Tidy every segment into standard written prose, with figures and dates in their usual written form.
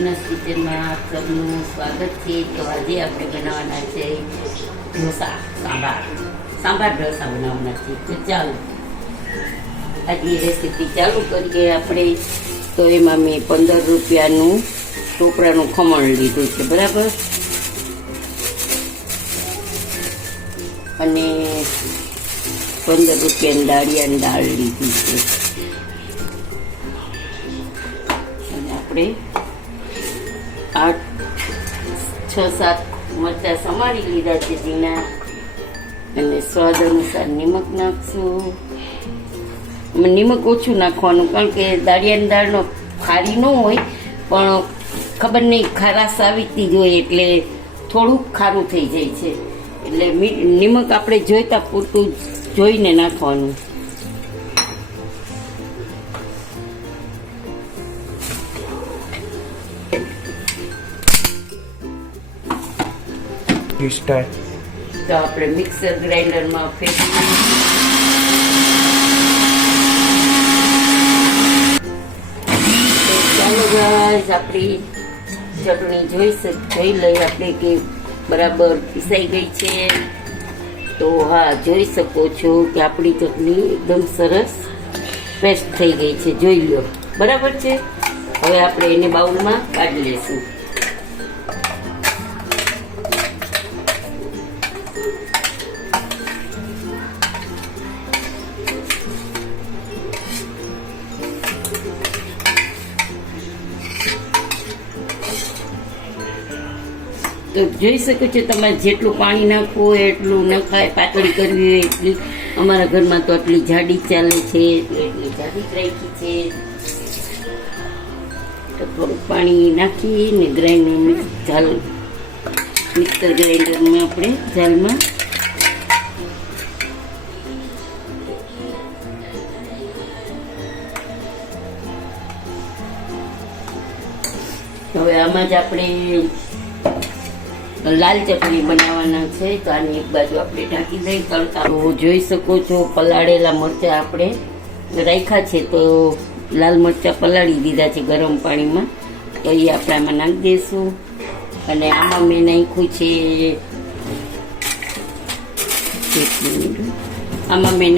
જિજ્ઞાસ કિચનમાં આપ સૌનું સ્વાગત છે. તો આજે આપણે બનાવવાના છે ઢોસા, સાંભાર ઢોસા બનાવવાના છે. તો ચાલો આજે રેસીપી ચાલુ કરીએ આપણે. તો એમાં મેં 15 રૂપિયાનું ટોપરાનું ખમણ લીધું છે, બરાબર. અને 15 રૂપિયાની દાળિયાની દાળ લીધી છે. અને આપણે 6-7 મરચાં સમારી લીધા છે ઝીણા. અને સ્વાદ અનુસાર નિમક નાખશું. નિમક ઓછું નાખવાનું, કારણ કે દાળિયાની દાળનો ખારી ન હોય, પણ ખબર નહીં ખારાશ આવીતી જ હોય એટલે થોડુંક ખારું થઈ જાય છે. એટલે નિમક આપણે જોઈતા પૂરતું જોઈને નાખવાનું. તો આપણે મિક્સર ગ્રાઇન્ડરમાં ફેરવી આપણી ચટણી જોઈ લઈએ આપણે કે બરાબર પીસાઈ ગઈ છે. તો હા, જોઈ શકો છો કે આપણી ચટણી એકદમ સરસ પેસ્ટ થઈ ગઈ છે. જોઈ લો, બરાબર છે. હવે આપણે એને બાઉલમાં કાઢી લઈશું. તો જોઈ શકો છો તમે, જેટલું પાણી નાખવું હોય એટલું નખાય. પાતળી કરવી હોય એટલી. અમારા ઘરમાં તો આટલી જાડી ચાલે છે, એટલી જાડી જ રાખી છે. તો થોડુંક પાણી નાખીને મિક્સર ગ્રાઇન્ડરમાં આપણે જાલમાં હવે આમાં જ આપણે લાલ ચટણી બનાવવાના છે. તો આની એક બાજુ આપણે ઢાંકી દઈ તળતા. તો જોઈ શકો છો પલાળેલા મરચાં આપણે રાખ્યા છે. તો લાલ મરચાં પલાળી દીધા છે ગરમ પાણીમાં. તો એ આપણે આમાં નાખી દઈશું. અને આમાં મેં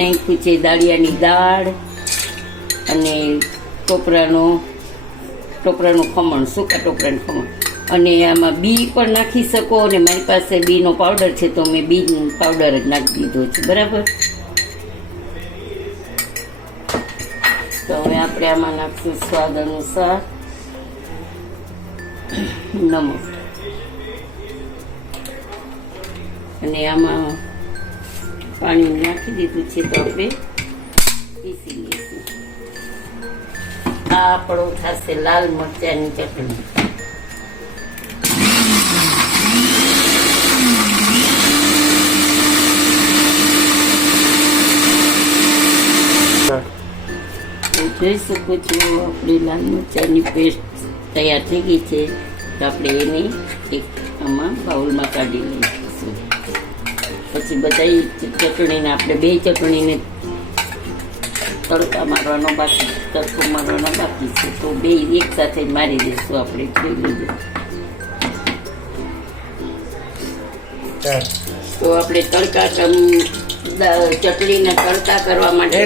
નાખ્યું છે દાળિયાની દાળ અને ટોપરાનું ખમણ, સૂકા ટોપરાનું ખમણ. અને આમાં બી પણ નાખી શકો. અને મારી પાસે બીનો પાવડર છે, તો મેં બીનો પાવડર જ નાખી દીધો છે, બરાબર. તો હવે આપણે આમાં નાખશું સ્વાદ અનુસાર નમક. અને આમાં પાણી નાખી દીધું છે. તો આપણે પીસી લઈશું. આ આપણો થશે લાલ મરચાંની ચટણી. જોઈ શકો છો આપણી લાલ મરચાંની પેસ્ટ તૈયાર થઈ ગઈ છે. તો આપણે એને એક આમાં બાઉલમાં કાઢી લઈશું. પછી બધા ચટણીને આપણે બે ચટણીને તડકો મારવાનો બાકી છે. તો બે એક સાથે મારી દઈશું આપણે. જોઈ લીધું. તો આપણે ચટણીના તડકા કરવા માટે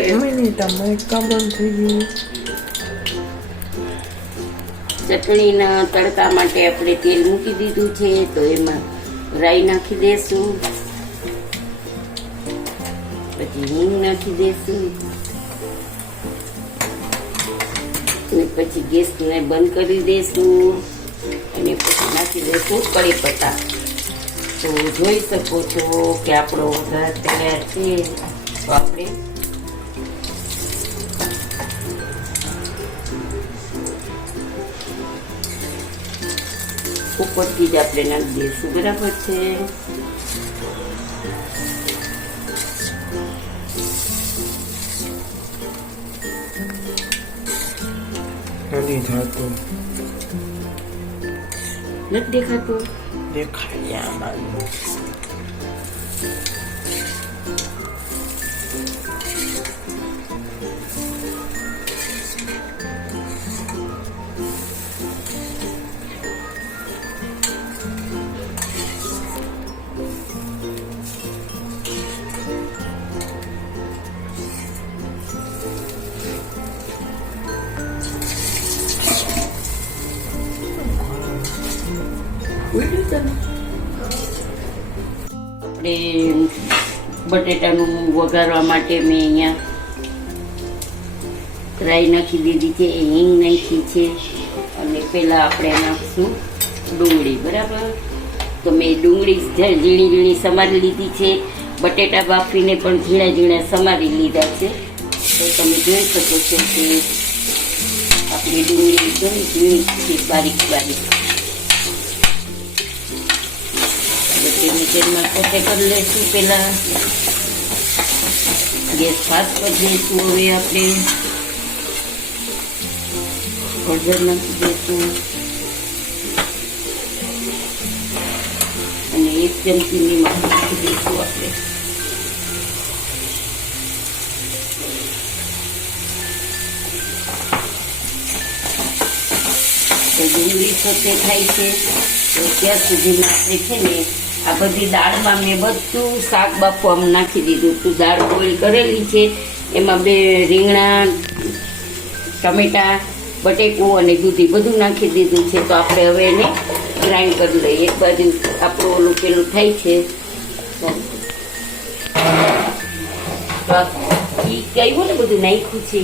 ચટણીના તડકા માટે આપણે તેલ મૂકી દીધું છે. તો એમાં રાઈ નાખી દઈશું. પછી હિંગ નાખી દઈશું. અને પછી ગેસને બંધ કરી દઈશું. અને પછી નાખી દઈશું કઢી પત્તા. તો જોઈ શકો છો કે આપણો વઘાર તૈયાર છે. તો આપણે ઉપરથી જ આપણે નાખી દઈશું, બરાબર છે. નથી દેખાતું? દેખાય. આપણે બટેટાનું વઘારવા માટે મેં અહીંયા રાઈ નાખી દીધી છે, હિંગ નાખી છે અને પહેલાં આપણે નાખશું ડુંગળી. બરાબર, તો મેં ડુંગળી ઝીણી ઝીણી સમારી લીધી છે, બટેટા બાફીને પણ ઝીણા ઝીણા સમારી લીધા છે. તો તમે જોઈ શકો છો કે આપણી ડુંગળી એકદમ ઝીણી છે, બારીક બારીક. તેમાં પોતે કરી લઈશું. પહેલાં ગેસ ફાસ્ટ કરી દઈશું. હવે આપણે હળદર નાખી દઈશું અને 1 ચમચી નિમક નાખી દઈશું આપણે. ડુંગળી સોતે થાય છે તો ત્યાં સુધીમાં આપણે છે ને આ બધી દાળમાં મેં બધું શાક બાફવામાં નાખી દીધું હતું. દાળ બોઇલ કરેલી છે, એમાં 2 રીંગણા, ટમેટા, બટેકું અને દૂધી બધું નાખી દીધું છે. તો આપણે હવે એને ગ્રાઇન્ડ કરી લઈએ. એક બાજુ આપણું ઓલું પેલું થાય છે કહ્યું ને બધું નાખ્યું છે,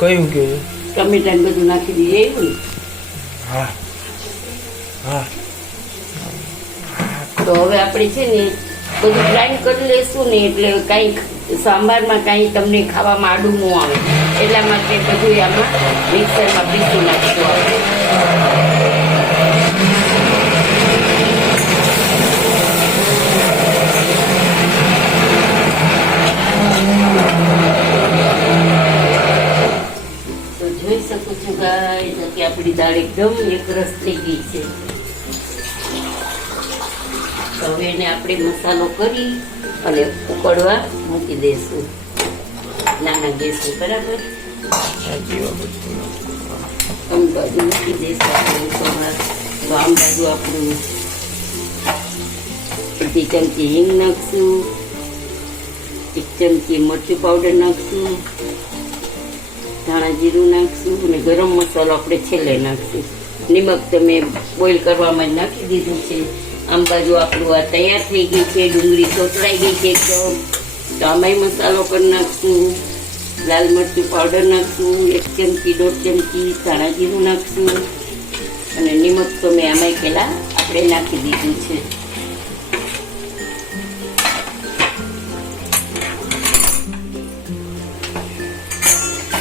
કયું કેવું ટમેટા ને બધું નાખી દીધું એવું ને. હા હા. તો હવે આપણે છે ને બધું ગ્રાઇન્ડ કરી લઈશું ને, એટલે કાંઈ સાંભારમાં કાંઈ તમને ખાવામાં આડું ન આવે, એટલા માટે બધું આમાં મિક્સરમાં પીસી નાખશું આપણે. તો જોઈ શકો છો ગાઈસ કે આપણી દાળ એકદમ એકરસ થઈ ગઈ છે. હવે એને આપણે મસાલો કરી અને ઉકળવા મૂકી દઈશું નાના ગેસે. બરાબર, આમ બાજુ મૂકી દઈશું આપણે ઉકળવા. તો આમ બાજુ આપણું 1 ચમચી હિંગ નાખશું, 1 ચમચી મરચું પાવડર નાખશું, ધાણા જીરું નાખશું અને ગરમ મસાલો આપણે છેલ્લે નાખશું. નિમક તમે બોઇલ કરવામાં જ નાખી દીધું છે. આમ બાજુ આપણું આ તૈયાર થઈ ગઈ છે, ડુંગળી ચોટડાઈ ગઈ છે એકદમ. તો આમાંય મસાલો કરી નાખશું, લાલ મરચું પાવડર નાખશું, 1 ચમચી 1.5 ચમચી ધાણા જીરું નાખશું અને નિમક તો મેં આમાંય પહેલાં આપણે નાખી દીધું છે.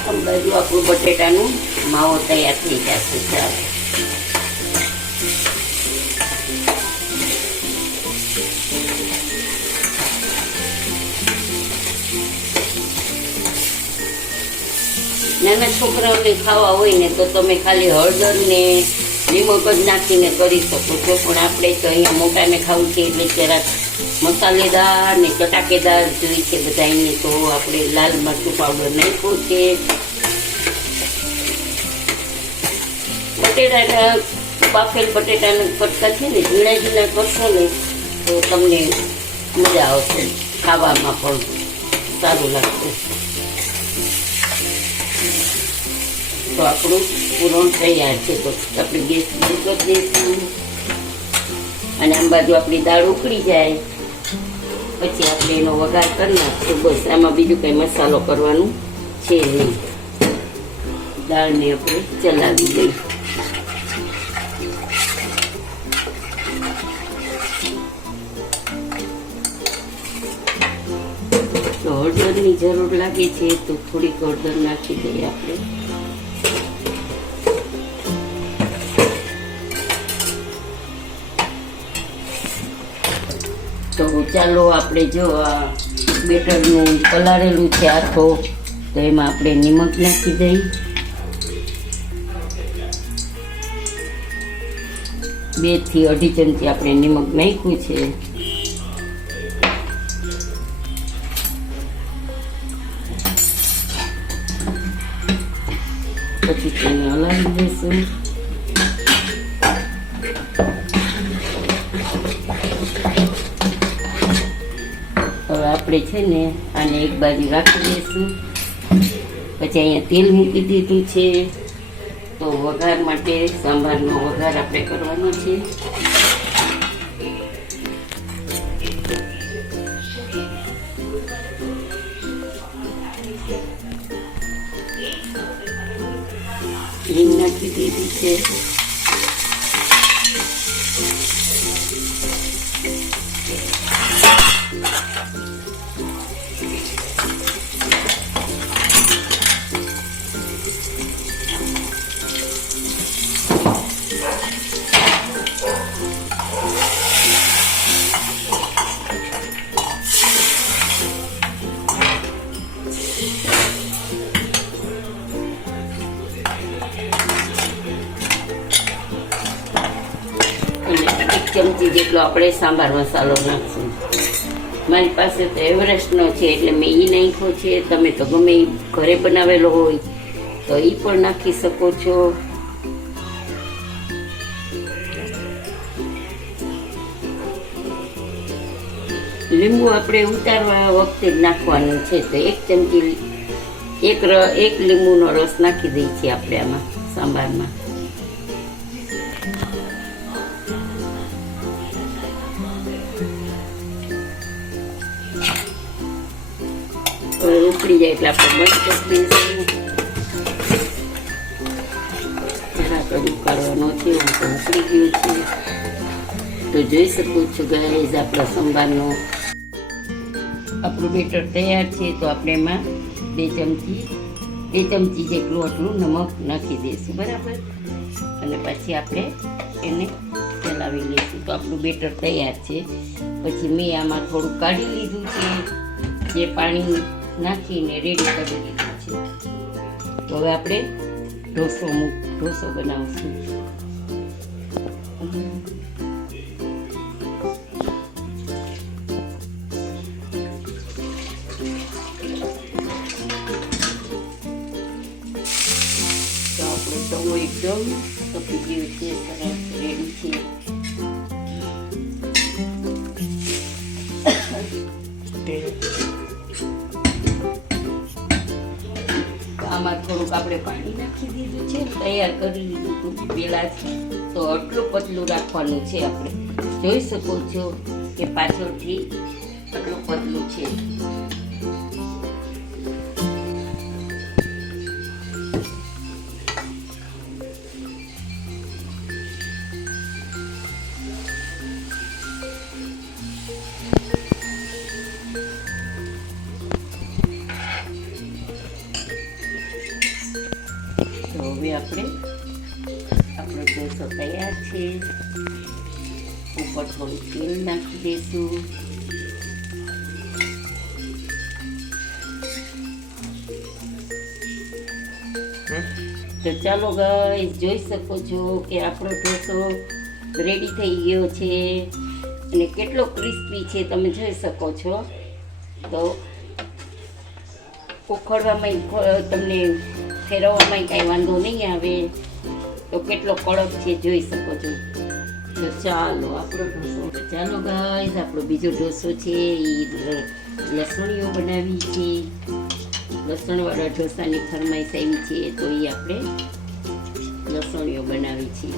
આમ બાજુ આપણું બટેટાનું માવો તૈયાર થઈ જશે. ચાલો, નાના છોકરાઓને ખાવા હોય ને તો તમે ખાલી હળદર ને નિમક જ નાખીને કરી શકો છો, પણ આપણે તો અહીંયા મોટાને ખાવું છે એટલે જરાક મસાલેદાર ને ચટાકેદાર જોઈ છે બધાને. તો આપણે લાલ મરચું પાવડર નાખ્યું છે. બટેટાના બાફેલ બટેટાના કટકા છે ને ઝીણા ઝીણા કરશો ને તો તમને મજા આવશે, ખાવામાં પણ સારું લાગશે. તો આપણું પૂરણ તૈયાર છે. તો આપણે ગેસ બંધ કરી દઈશું અને આમ બાજુ આપણી દાળ ઉકળી જાય પછી આપણે એનો વઘાર કરી નાખશું. બસ, આમાં બીજું કંઈ મસાલો કરવાનું છે નહીં. દાળને આપણે ચલાવી દઈએ. તો હળદરની જરૂર લાગે છે તો થોડીક હળદર નાખી દઈએ આપણે. તો ચાલો આપણે જો આ બેટરનું પલાળેલું છે આખો, તો એમાં આપણે નિમક નાખી દઈએ. 2 થી 2.5 ચમચી આપણે નિમક નાખ્યું છે. પછી તેને હલાવી દઈશું. હવે આપણે છે ને આને એક બાજુ રાખી દઈશું. પછી અહીંયા તેલ મૂકી દીધું છે. તો તો વઘાર માટે સાંભારનો વઘાર આપણે કરવાનો છે. હિંગ નાખી દીધી છે. ચમચી જેટલો આપણે સાંભાર મસાલો નાખશું. મારી પાસે તો એવરેસ્ટનો છે એટલે મેં એ નાખ્યો છે. તમે તો ગમે એ ઘરે બનાવેલો હોય તો એ પણ નાખી શકો છો. લીંબુ આપણે ઉતારવા વખતે જ નાખવાનું છે. તો એક ચમચી એક લીંબુનો રસ નાખી દઈએ છીએ આપણે આમાં સાંભારમાં. ઉકળી જાય એટલે આપણે બંધ કરી દઈશું. જરાક જ ઉકાળવાનો છે. હું તો ઉકળી ગયું છે. તો જોઈ શકો છો ગાઈઝ આપણા સંભારનો આપણું બેટર તૈયાર છે. તો આપણે એમાં બે ચમચી જેટલું આટલું નમક નાખી દઈશું. બરાબર. અને પછી આપણે એને ચલાવી લઈશું. તો આપણું બેટર તૈયાર છે. પછી મેં આમાં થોડું કાઢી લીધું છે. જે પાણી નાખીને રેડી કરી લીધું છે. તો હવે આપણે ઢોસો બનાવશું. તો આપણો તવો એકદમ તપી ગયો છે. સરસ રેડી છે. આમાં થોડુંક આપણે પાણી નાખી દીધું છે. તૈયાર કરી લીધું હતું પહેલાં જ. તો આટલું પતલું રાખવાનું છે. આપણે જોઈ શકો છો કે પાછળથી આટલું પતલું છે. હવે આપણે આપણો ઢોસો તૈયાર છે. ઉપર થોડું તેલ નાખી દઈશું. તો ચાલો ગાઈસ જોઈ શકો છો કે આપણો ઢોસો રેડી થઈ ગયો છે અને કેટલો ક્રિસ્પી છે તમે જોઈ શકો છો. તો ઉખડવામાં તમને ફેરવવામાં કાંઈ વાંધો નહીં આવે. તો કેટલો કડક છે જોઈ શકો છો. તો ચાલો આપણો ઢોસો ચાલો ગાઈસ આપણો બીજો ઢોસો છે એ લસણીઓ બનાવી છે. લસણવાળા ઢોસાની ફરમાઈશ આવી છે તો એ આપણે લસણીઓ બનાવી છે.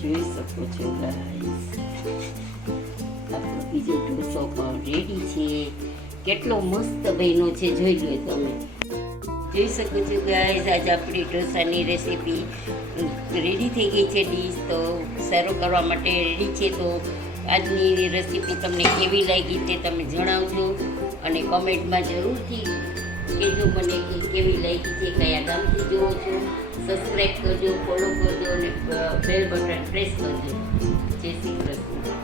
જોઈ શકો છો ગાઈસ આપણો બીજો ઢોસો પણ રેડી છે. કેટલો મસ્ત બન્યો છે જોઈ લો તમે. જોઈ શકો છો ગાઈસ આજે આપણી ઢોસાની રેસીપી રેડી થઈ ગઈ છે. ડીશ તો સર્વ કરવા માટે રેડી છે. તો આજની રેસીપી તમને કેવી લાગી તે તમે જણાવજો અને કમેન્ટમાં જરૂરથી કહેજો મને કે કેવી લાગી છે, કયા ગામથી જુઓ છો. સબસ્ક્રાઈબ કરજો, ફોલો કરજો અને બેલ બટન પ્રેસ કરજો. જય શ્રી કૃષ્ણ.